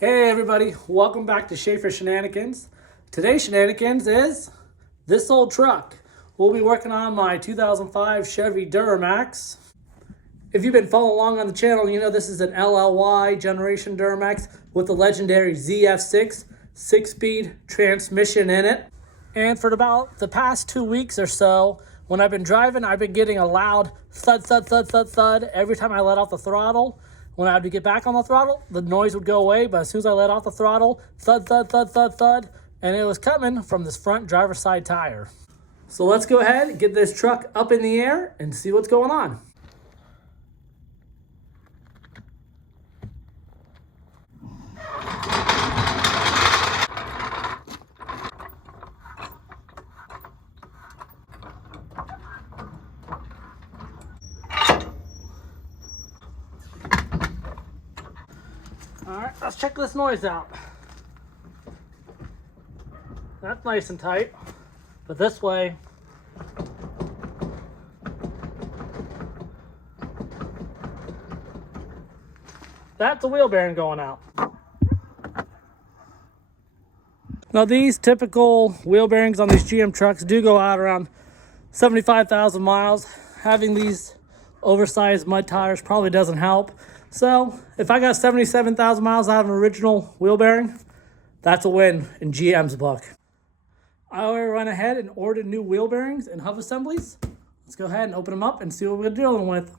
Hey everybody, welcome back to Schaefer Shenanigans. Today's shenanigans is this old truck. We'll be working on my 2005 Chevy Duramax. If you've been following along on the channel, you know this is an LLY generation Duramax with the legendary ZF6 6-speed transmission in it. And for about the past 2 weeks or so, when I've been driving, I've been getting a loud thud, thud, thud, thud, thud every time I let off the throttle. When I would get back on the throttle, the noise would go away, but as soon as I let off the throttle, thud, thud, thud, thud, thud, and it was coming from this front driver's side tire. So let's go ahead and get this truck up in the air and see what's going on. All right, let's check this noise out. That's nice and tight, but this way, that's a wheel bearing going out. Now these typical wheel bearings on these GM trucks do go out around 75,000 miles. Having these oversized mud tires probably doesn't help. So if I got 77,000 miles out of an original wheel bearing, that's a win in GM's book. I already went ahead and ordered new wheel bearings and hub assemblies. Let's go ahead and open them up and see what we're dealing with.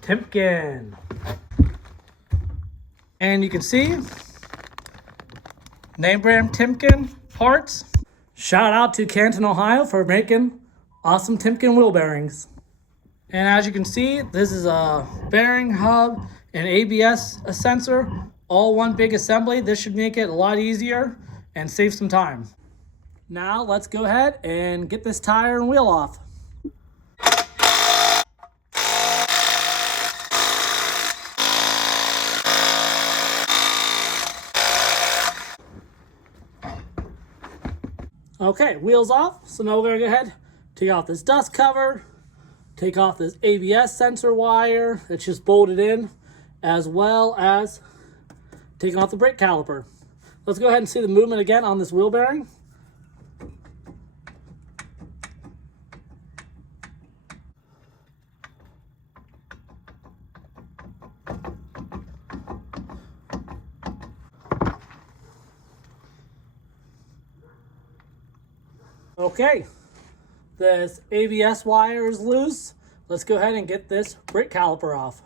Timken. And you can see name brand Timken parts. Shout out to Canton, Ohio for making awesome Timken wheel bearings. And as you can see, this is a bearing hub and ABS sensor, all one big assembly. This should make it a lot easier and save some time. Now let's go ahead and get this tire and wheel off. Okay, wheels off. So now we're gonna go ahead, take off this dust cover, take off this ABS sensor wire that's just bolted in, as well as taking off the brake caliper. Let's go ahead and see the movement again on this wheel bearing. Okay, this ABS wire is loose. Let's go ahead and get this brake caliper off.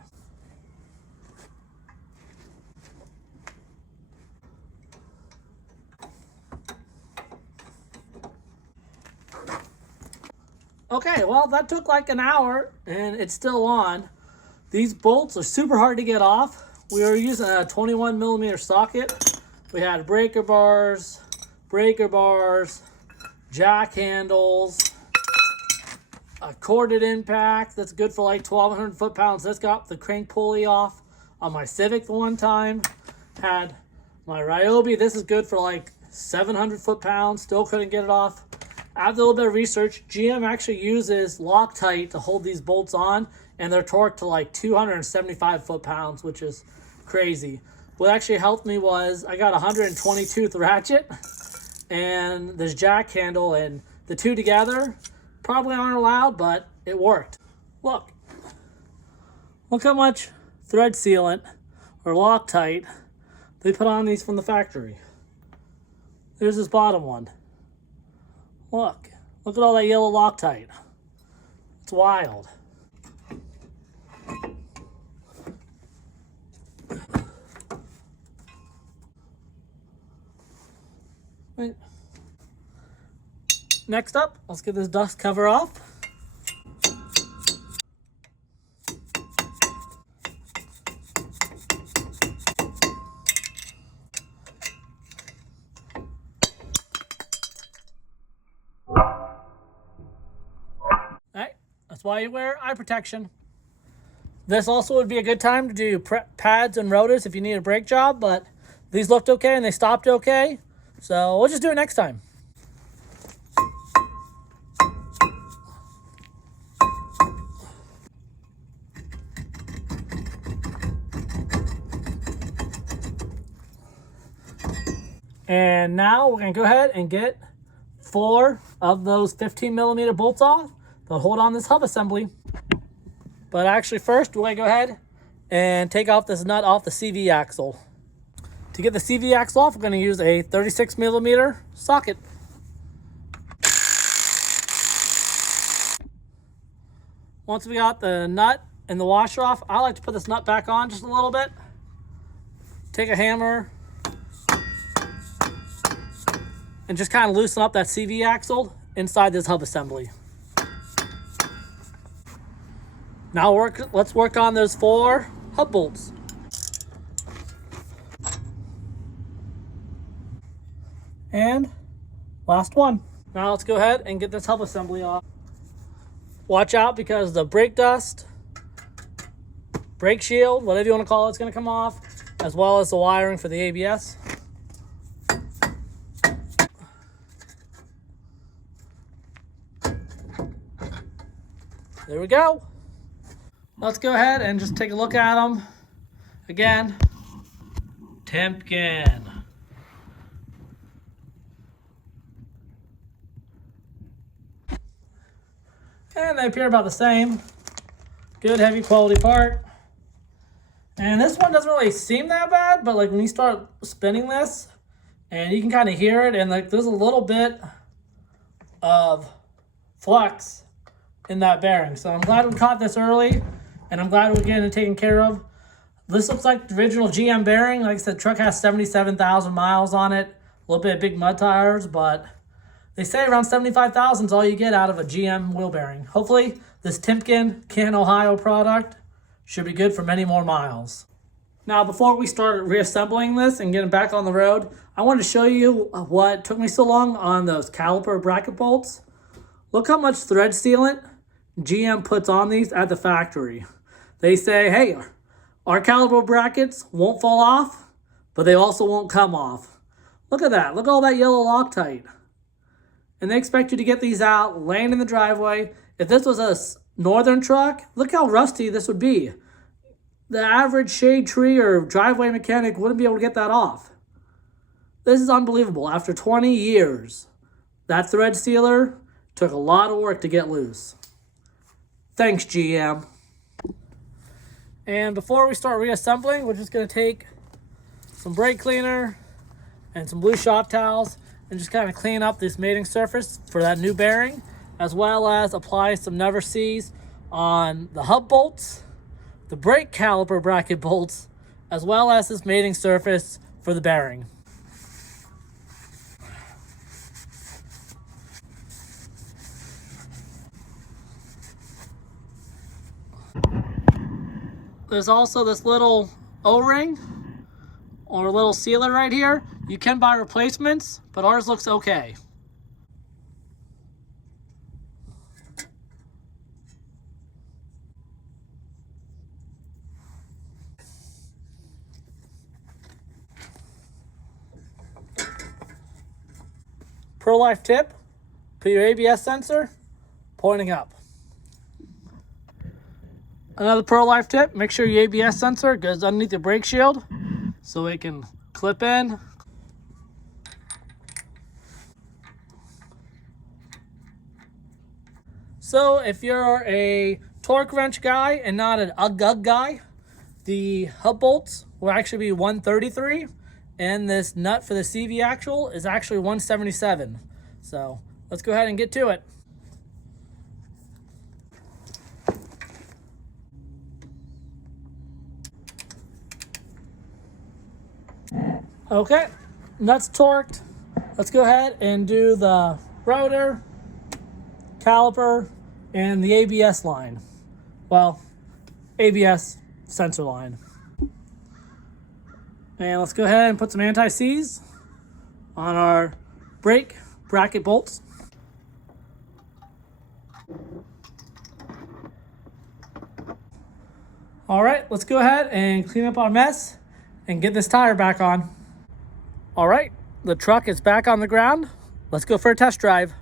Okay, well that took like an hour and it's still on. These bolts are super hard to get off. We were using a 21mm socket. We had breaker bars, jack handles, a corded impact that's good for like 1,200 foot-pounds. This got the crank pulley off on my Civic the one time. Had my Ryobi. This is good for like 700 foot-pounds. Still couldn't get it off. After a little bit of research, GM actually uses Loctite to hold these bolts on, and they're torqued to like 275 foot-pounds, which is crazy. What actually helped me was I got a 120 tooth ratchet and this jack handle, and the two together probably aren't allowed, but it worked. Look how much thread sealant or Loctite they put on these from the factory. There's this bottom one. Look at all that yellow Loctite. It's wild. Right. Next up, let's get this dust cover off. That's why you wear eye protection. This also would be a good time to do pads and rotors if you need a brake job, but these looked okay and they stopped okay. So we'll just do it next time. And now we're gonna go ahead and get 4 of those 15mm bolts off. They'll hold on this hub assembly. But actually first, we're gonna go ahead and take off this nut off the CV axle. To get the CV axle off, we're gonna use a 36mm socket. Once we got the nut and the washer off, I like to put this nut back on just a little bit. Take a hammer and just kind of loosen up that CV axle inside this hub assembly. Now let's work on those 4 hub bolts. And last one. Now let's go ahead and get this hub assembly off. Watch out because the brake dust, brake shield, whatever you want to call it, is going to come off, as well as the wiring for the ABS. There we go. Let's go ahead and just take a look at them. Again, Timken. And they appear about the same. Good heavy quality part. And this one doesn't really seem that bad, but like when you start spinning this, and you can kind of hear it, and like there's a little bit of flux in that bearing. So I'm glad we caught this early, and I'm glad we're getting it taken care of. This looks like the original GM bearing. Like I said, the truck has 77,000 miles on it. A little bit of big mud tires, but they say around 75,000 is all you get out of a GM wheel bearing. Hopefully, this Timken Canton, Ohio product should be good for many more miles. Now, before we start reassembling this and getting back on the road, I want to show you what took me so long on those caliper bracket bolts. Look how much thread sealant GM puts on these at the factory. They say, hey, our caliper brackets won't fall off, but they also won't come off. Look at that. Look at all that yellow Loctite. And they expect you to get these out, laying in the driveway. If this was a northern truck, look how rusty this would be. The average shade tree or driveway mechanic wouldn't be able to get that off. This is unbelievable. After 20 years, that thread sealer took a lot of work to get loose. Thanks, GM. And before we start reassembling, we're just going to take some brake cleaner and some blue shop towels and just kind of clean up this mating surface for that new bearing, as well as apply some Never Sees on the hub bolts, the brake caliper bracket bolts, as well as this mating surface for the bearing. There's also this little O-ring or little sealer right here. You can buy replacements, but ours looks okay. Pro life tip, put your ABS sensor pointing up. Another pro life tip, make sure your ABS sensor goes underneath your brake shield so it can clip in. So if you're a torque wrench guy and not an ug guy, the hub bolts will actually be 133, and this nut for the CV axle is actually 177. So let's go ahead and get to it. Okay, nuts torqued. Let's go ahead and do the rotor, caliper, and the ABS line. Well, ABS sensor line. And let's go ahead and put some anti-seize on our brake bracket bolts. All right, let's go ahead and clean up our mess and get this tire back on. All right, the truck is back on the ground. Let's go for a test drive.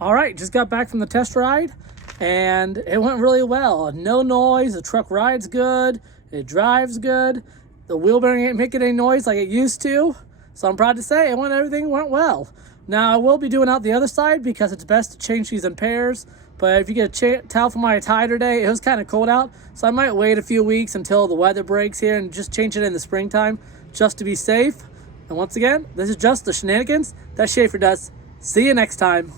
All right, just got back from the test ride and it went really well. No noise, the truck rides good, it drives good. The wheel bearing ain't making any noise like it used to. So I'm proud to say everything went well. Now I will be doing out the other side because it's best to change these in pairs. But if you get a towel from my tire today, it was kind of cold out. So I might wait a few weeks until the weather breaks here and just change it in the springtime just to be safe. And once again, this is just the shenanigans that Schaefer does. See you next time.